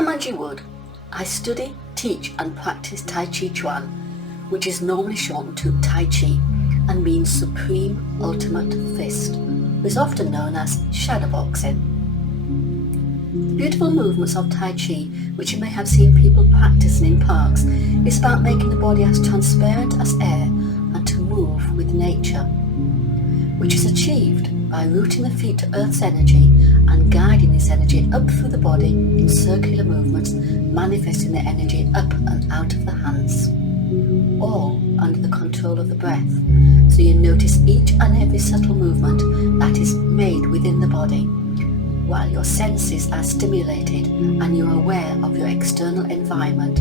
I'm Angie Wood. I study, teach and practice Tai Chi Chuan, which is normally shortened to Tai Chi and means Supreme Ultimate Fist, which is often known as shadowboxing. The beautiful movements of Tai Chi, which you may have seen people practicing in parks, is about making the body as transparent as air and to move with nature, which is achieved by rooting the feet to Earth's energy and guiding this energy up through the body in circular movements, manifesting the energy up and out of the hands, all under the control of the breath, so you notice each and every subtle movement that is made within the body, while your senses are stimulated and you are aware of your external environment,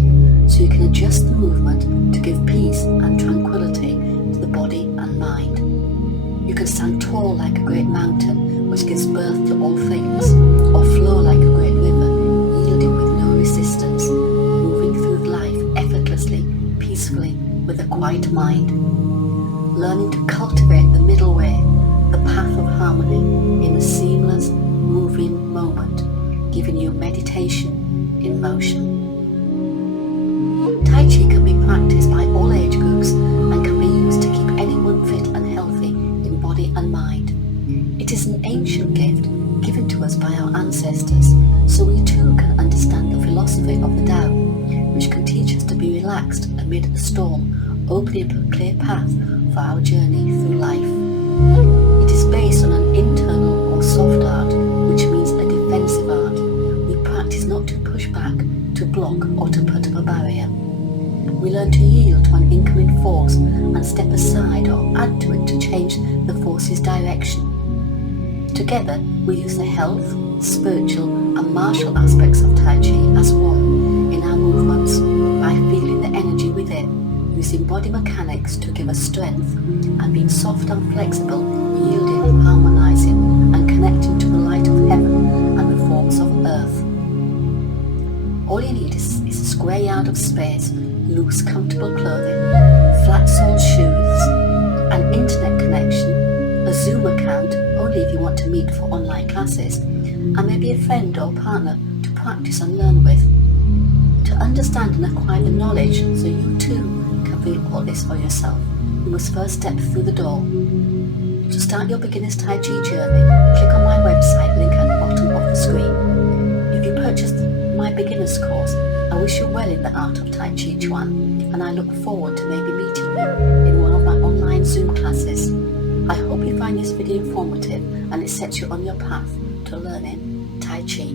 so you can adjust the movement to give peace and tranquility to the body and mind. You can stand tall like a great mountain, which gives birth to all things, or flow like a great river, yielding with no resistance, moving through life effortlessly, peacefully, with a quiet mind. Learning to cultivate the middle way, the path of harmony, in a seamless, moving moment, giving you meditation in motion. Tai Chi can be practiced by all age groups and can be used to keep anyone fit and healthy in body and mind. It is an ancient gift given to us by our ancestors, so we too can understand the philosophy of the Tao, which can teach us to be relaxed amid a storm, opening up a clear path for our journey through life. It is based on an internal or soft art, which means a defensive art. We practice not to push back, to block or to put up a barrier. We learn to yield to an incoming force and step aside or add to it to change the force's direction. Together, we use the health, spiritual and martial aspects of Tai Chi as one in our movements by feeling the energy within, using body mechanics to give us strength, and being soft and flexible, yielding, harmonizing and connecting to the light of heaven and the forms of earth. All you need is a square yard of space, loose comfortable clothing, flat-soled shoes, an internet connection, a Zoom account only if you want to meet for online classes, and maybe a friend or partner to practice and learn with. To understand and acquire the knowledge so you too can feel all this for yourself, you must first step through the door. To start your beginner's Tai Chi journey, click on my website link at the bottom of the screen. If you purchased my beginner's course, I wish you well in the art of Tai Chi Chuan, and I look forward to maybe meeting you in one of my online Zoom classes. I hope you find this video informative and it sets you on your path to learning Tai Chi.